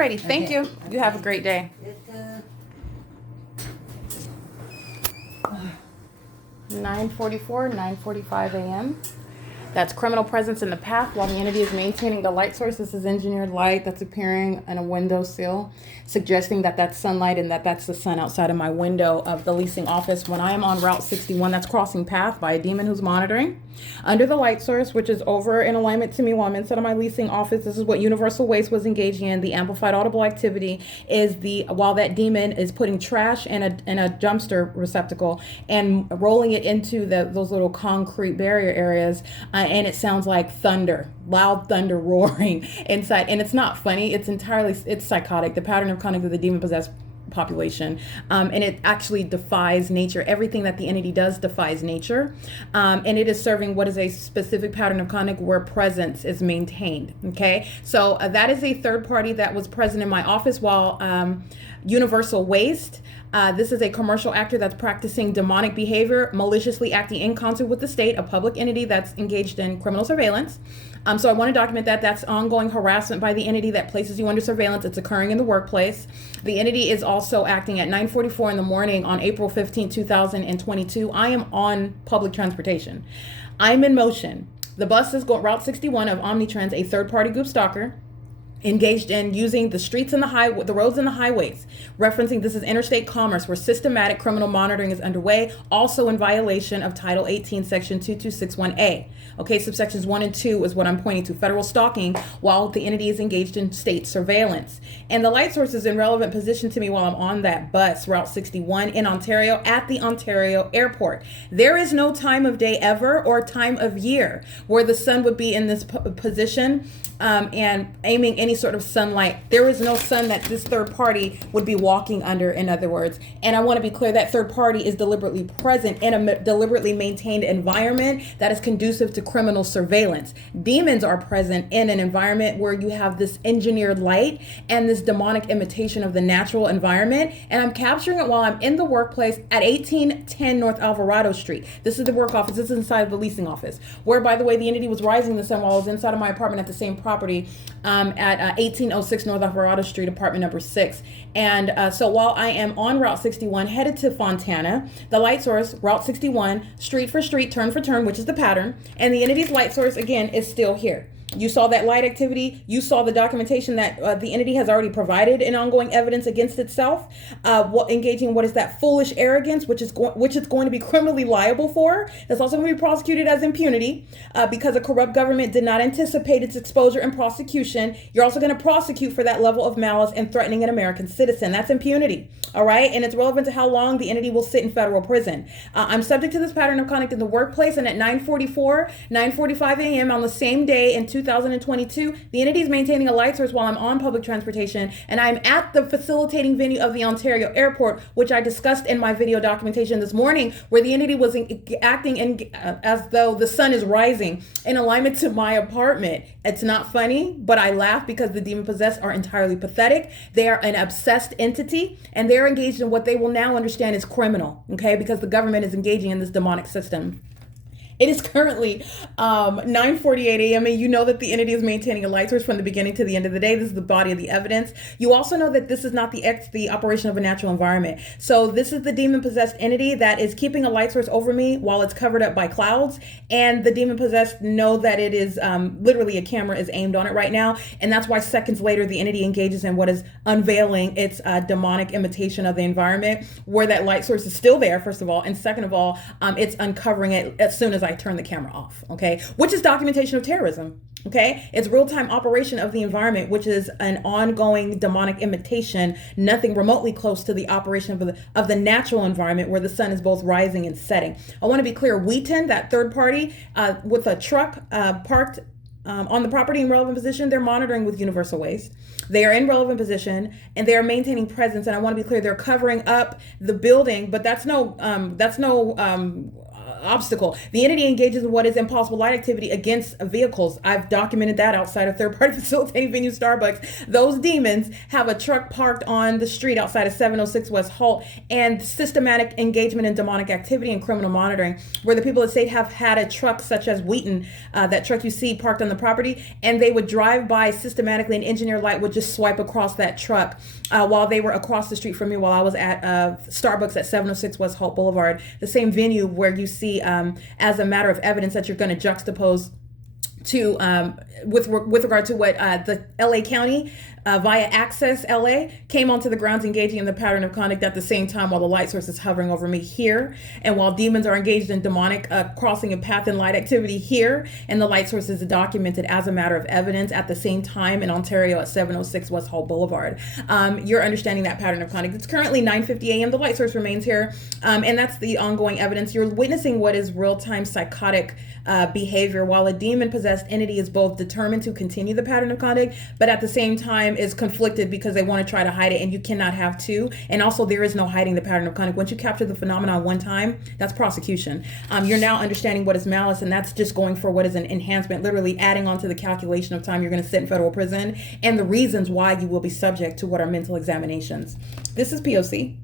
Alrighty, thank Okay. you. You have a great day. 9:44, 9:45 a.m. That's criminal presence in the path while the entity is maintaining the light source. This is engineered light that's appearing in a windowsill, suggesting that that's sunlight and that that's the sun outside of my window of the leasing office. When I am on Route 61, that's crossing path by a demon who's monitoring. Under the light source, which is over in alignment to me while I'm inside of my leasing office, this is what Universal Waste was engaging in. The amplified audible activity is while that demon is putting trash in a dumpster receptacle and rolling it into those little concrete barrier areas. And it sounds like thunder, loud thunder roaring inside. And it's not funny. It's psychotic. The pattern of conduct of the demon-possessed population. And it actually defies nature. Everything that the entity does defies nature. And it is serving what is a specific pattern of conduct where presence is maintained. Okay. So that is a third party that was present in my office while Universal Waste. This is a commercial actor that's practicing demonic behavior, maliciously acting in concert with the state, a public entity that's engaged in criminal surveillance. So I want to document that. That's ongoing harassment by the entity that places you under surveillance. It's occurring in the workplace. The entity is also acting at 9:44 in the morning on April 15, 2022. I am on public transportation. I'm in motion. The bus is going Route 61 of Omnitrans, a third-party group stalker, engaged in using the streets and the roads and the highways, referencing this is interstate commerce where systematic criminal monitoring is underway, also in violation of Title 18, Section 2261A. Okay, subsections 1 and 2 is what I'm pointing to. Federal stalking while the entity is engaged in state surveillance. And the light source is in relevant position to me while I'm on that bus, Route 61 in Ontario, at the Ontario airport. There is no time of day ever or time of year where the sun would be in this position and aiming any sort of sunlight. There is no sun that this third party would be walking under, in other words. And I want to be clear, that third party is deliberately present in a deliberately maintained environment that is conducive to criminal surveillance. Demons are present in an environment where you have this engineered light and this demonic imitation of the natural environment. And I'm capturing it while I'm in the workplace at 1810 North Alvarado Street. This is the work office. This is inside of the leasing office, where, by the way, the entity was rising the sun while I was inside of my apartment at the same property at 1806 North Alvarado Street, apartment number 6. And so while I am on Route 61 headed to Fontana, the light source, Route 61, street for street, turn for turn, which is the pattern, and the entity's light source, again, is still here. You saw that light activity. You saw the documentation that the entity has already provided in ongoing evidence against itself, engaging in what is that foolish arrogance, which it's going to be criminally liable for. That's also going to be prosecuted as impunity because a corrupt government did not anticipate its exposure and prosecution. You're also going to prosecute for that level of malice and threatening an American citizen. That's impunity. All right. And it's relevant to how long the entity will sit in federal prison. I'm subject to this pattern of conduct in the workplace, and at 9:45 a.m. on the same day in 2022, the entity is maintaining a light source while I'm on public transportation, and I'm at the facilitating venue of the Ontario airport, which I discussed in my video documentation this morning, where the entity was acting as though the sun is rising in alignment to my apartment. It's not funny, but I laugh because the demon possessed are entirely pathetic. They are an obsessed entity, and they're engaged in what they will now understand is criminal, okay, because the government is engaging in this demonic system. It is currently 9:48 a.m. and you know that the entity is maintaining a light source from the beginning to the end of the day. This is the body of the evidence. You also know that this is not the operation of a natural environment. So this is the demon-possessed entity that is keeping a light source over me while it's covered up by clouds. And the demon-possessed know that it is literally a camera is aimed on it right now. And that's why seconds later, the entity engages in what is unveiling its demonic imitation of the environment, where that light source is still there, first of all. And second of all, it's uncovering it as soon as I turn the camera off, okay? Which is documentation of terrorism, okay? It's real-time operation of the environment, which is an ongoing demonic imitation, nothing remotely close to the operation of the natural environment where the sun is both rising and setting. I want to be clear, Wheaton, that third party with a truck parked on the property in relevant position, they're monitoring with Universal Waste. They are in relevant position and they are maintaining presence. And I want to be clear, they're covering up the building, but that's no obstacle. The entity engages in what is impossible light activity against vehicles. I've documented that outside of third-party facilitating venue Starbucks. Those demons have a truck parked on the street outside of 706 West Holt, and systematic engagement in demonic activity and criminal monitoring, where the people of the state have had a truck such as Wheaton, that truck you see parked on the property, and they would drive by systematically, and engineered light would just swipe across that truck while they were across the street from me, while I was at Starbucks at 706 West Holt Boulevard, the same venue where you see as a matter of evidence that you're going to juxtapose to with regard to what the LA County via Access LA came onto the grounds engaging in the pattern of conduct at the same time while the light source is hovering over me here, and while demons are engaged in demonic crossing of path and light activity here, and the light source is documented as a matter of evidence at the same time in Ontario at 706 West Hall Boulevard. You're understanding that pattern of conduct. It's currently 9:50 a.m. The light source remains here, and that's the ongoing evidence. You're witnessing what is real-time psychotic behavior, while a demon-possessed entity is both determined to continue the pattern of conduct, but at the same time is conflicted because they want to try to hide it, and you cannot have two. And also, there is no hiding the pattern of conduct. Once you capture the phenomenon one time, that's prosecution. You're now understanding what is malice, and that's just going for what is an enhancement, literally adding on to the calculation of time you're going to sit in federal prison and the reasons why you will be subject to what are mental examinations. This is P.O.C.